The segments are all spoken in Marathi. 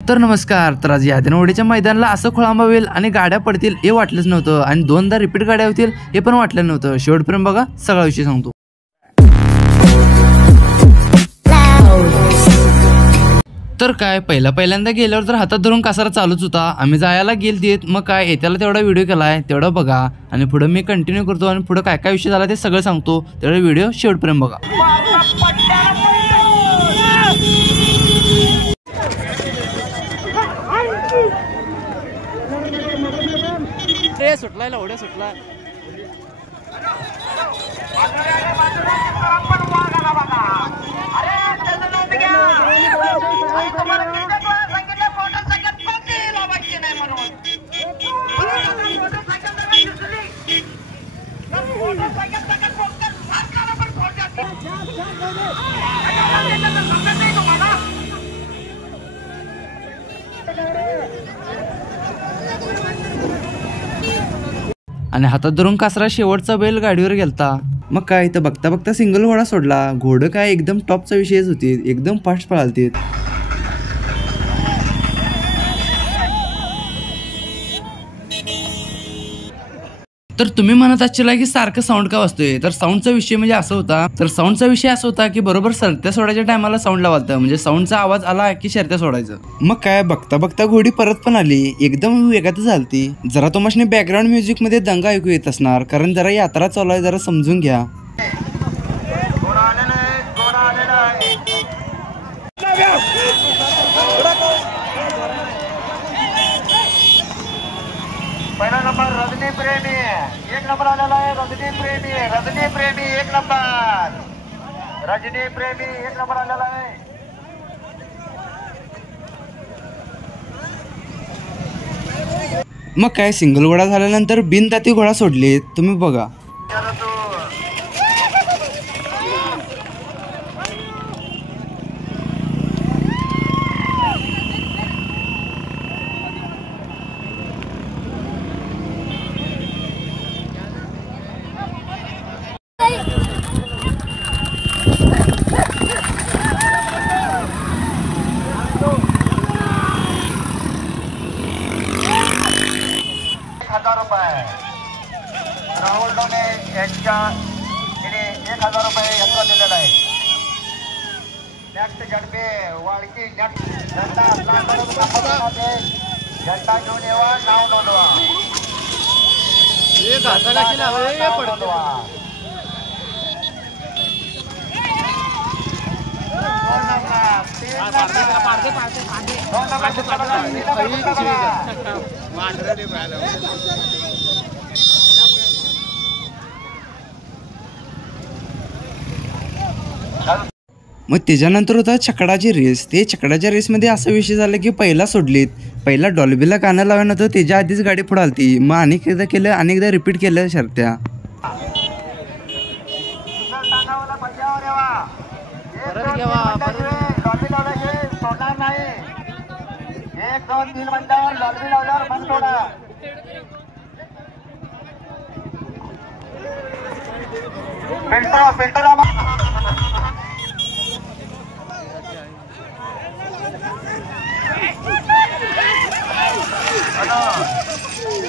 तर नमस्कार. तर आज यादनवडीच्या मैदानाला असं खोळंबा होईल आणि गाड्या पडतील हे वाटलंच नव्हतं आणि दोनदा रिपीट गाड्या होतील हे पण वाटलं नव्हतं. शेवटपर्यंत बघा, सगळा विषय सांगतो. तर काय पहिल्यांदा गेल्यावर तर हातात धरून कासारा चालूच होता. आम्ही जायला गेल देत मग काय येत्याला तेवढा व्हिडिओ केलाय तेवढा बघा आणि पुढे मी कंटिन्यू करतो आणि पुढे काय काय विषय झाला ते सगळं सांगतो. तेवढा व्हिडिओ शेवटपर्यंत बघा. सुटलाय उड्या सुटला. आणि हातात धरून कासरा शेवटचा बैल गाडीवर गेलता. मग काय इथं बघता बघता सिंगल घोडा सोडला. घोडं काय एकदम टॉपचा विषयच होती, एकदम फास्ट पळालते. तर तुम्ही म्हणत असला की सारखं साऊंड का वाजतोय, तर साऊंडचा विषय म्हणजे असं होता की बरोबर शर्त्या सोडायच्या टायमाला साऊंड लावालता, म्हणजे साऊंडचा आवाज आला की शर्त्या सोडायचं. मग काय बघता बघता घोडी परत पण आली, एकदम वेगातच झालती. जरा तुम्हाला बॅकग्राऊंड म्युझिक मध्ये दंगा ऐकू येत असणार, कारण जरा यात्रा चालू आहे, जरा समजून घ्या. पहिला नंबर रजनी प्रेमी, एक नंबर आलेला आहे. रजनी प्रेमी एक नंबर. रजनी प्रेमी एक नंबर आलेला आहे. मग काय सिंगल घोडा झाल्यानंतर बिनदाती घोडा सोडले, तुम्ही बघा. राहुल डोने यांच्या 1000 रुपये यंत्र दिलेलं आहे. नेक्स्ट गडबे वाळकी झंडा घेऊन येवा, नाव नोंदवा. मग त्याच्यानंतर होता छकडाची रेस. ते छकडाच्या रेसमध्ये असा विषय झाला की पहिला सोडलीत, पहिला डॉल्बीला गाणं लावलं होतं, त्याच्या आधीच गाडी पुढे आलती. मग अनेकदा केलं, अनेकदा रिपीट केलं शर्त्या.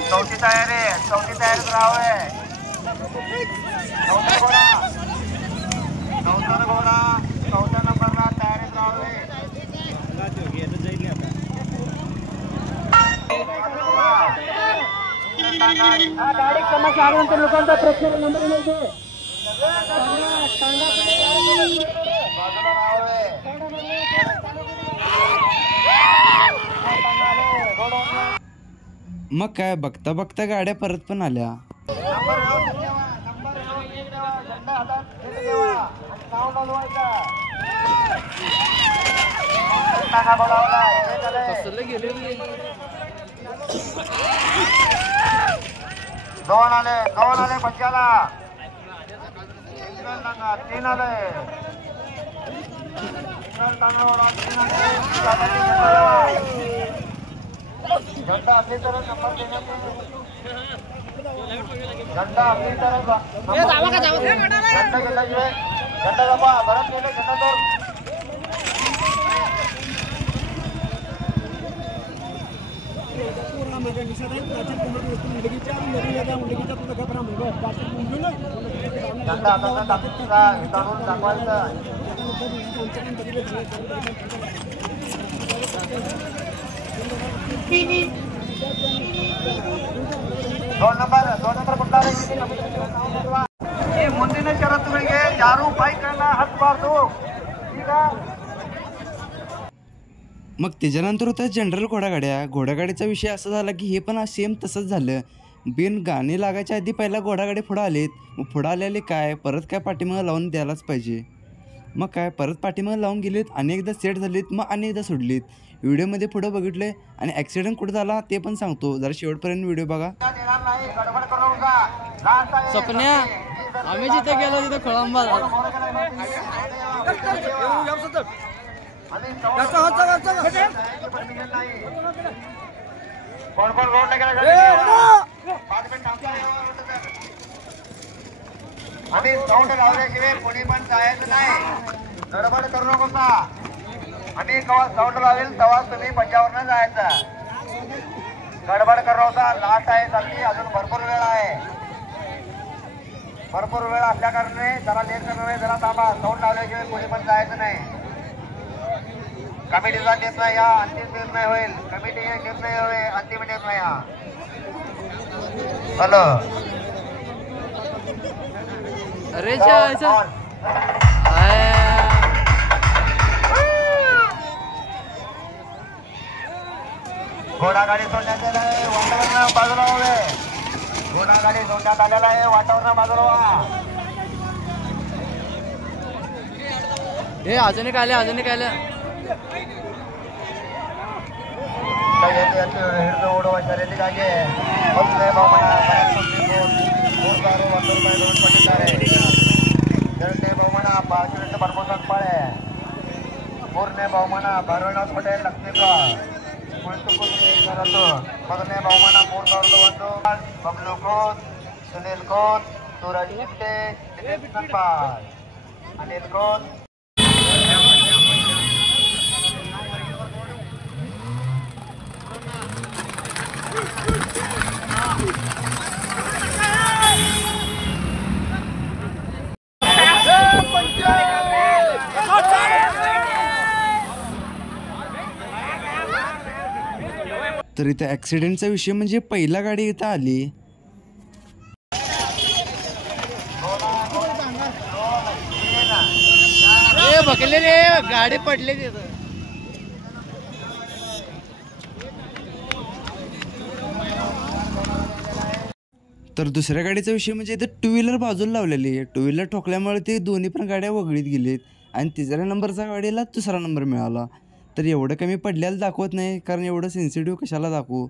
चौथी तयारी राहावे. चौथ्या नंबरला तयारीत राहावे. गाडी समस्या आल्यानंतर लोकांचा प्रश्न नंबर मिळते. मग काय बघता बघता गाड्या परत पण आल्या. दोन आले पंचाला. 3 आले. झंडा अपनी तरफ नंबर देना. झंडा अपनी तरफ झंडा गेला जिवे. झंडा दाबा. भरत गेले झंडा तर झंडा हाताचा दाखवायचा, हिताडून दाखवायचं. 2 ನಂಬರ್ ಕೊಡ್ತಾರೆ. ಈ ಮುಂದಿನ ಷರತ್ತುಗಳಿಗೆ ಯಾರೂ ಬೈಕನ್ನ ಹತ್ತಬಾರ್ದು. ಈಗ मग त्याच्यानंतर होतं जनरल घोडागाड्या. घोडागाडीचा विषय असा झाला की हे पण सेम तसंच झालं. बिन गाणी लागायच्या आधी पहिला घोडागाडी पुढं आलेत. मग पुढं आलेले काय परत काय पाठीमागं लावून द्यायलाच पाहिजे. मग काय परत पाठीमागं लावून गेलेत, अनेकदा सेट झालीत, मग अनेकदा सोडलीत. व्हिडिओमध्ये पुढं बघितले आणि ॲक्सिडेंट कुठं झाला ते पण सांगतो, जरा शेवटपर्यंत व्हिडिओ बघा. सपन्या आम्ही जिथे गेलो तिथे खोळंबा आणि साऊंड लावल्याशिवाय कोणी पण जायचं नाही. गडबड करू नको का. आणि केव्हा साऊंड लावेल तेव्हा तुम्ही पंजावरनं जायचं. गडबड करू नका. लास्ट आहे सारखी, अजून भरपूर वेळ आहे. भरपूर वेळ असल्या कारणाने जरा लेट करणार, जरा थांबा. साऊंड लावल्याशिवाय कोणी पण जायचं नाही. कमिटीचा निर्णय हा अंतिम निर्णय होईल. कमिटी निर्णय होईल, अंतिम निर्णय हा. हॅलो अरे घोडागाडी सोडण्यात आलेला आहे, वातावरण बाजूला हवे. घोडागाडी सोडण्यात आलेला आहे, वातावरण बाजूला व्हा. हे अजून एक आले, अजून एक आले. ओढवायच्या रेती जागे बहुमना पाच परमोसन पाळे पूर्णे बहुमना भरवनाथ पटेल लक्ष्मीराव ಮೊದಲನೇ ಬಹುಮಾನ 3001 ಬಬ್ಲು ಕೋತ್, ಸುನಿಲ್ ಕೋತ್, ಸೂರಜ್ ಚಿಟ್ಟೆ, ದಿನೇಶ್ ನಟ್ಪಾಲ್, ಅನಿಲ್ ಕೋತ್. तर इथं ॲक्सिडेंटचा विषय म्हणजे पहिला गाडी इथं आली. बघलेले गाडी पडले तिथं. तर दुसऱ्या गाडीचा विषय म्हणजे इथं टू व्हीलर बाजूला लावलेली आहे. टू व्हीलर ठोकल्यामुळे ते दोन्ही पण गाड्या वगळीत गेलीत आणि तिसऱ्या नंबरचा गाडीला दुसरा नंबर मिळाला. तर एवढं कमी पडल्याला दाखवत नाही, कारण एवढं सेन्सिटिव्ह कशाला दाखवू.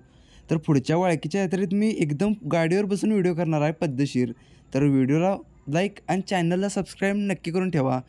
तर पुढच्या वळखीच्या यात्रेत मी एकदम गाडीवर बसून व्हिडिओ करणार आहे पद्धतशीर. तर व्हिडिओला लाईक आणि चॅनलला सबस्क्राईब नक्की करून ठेवा.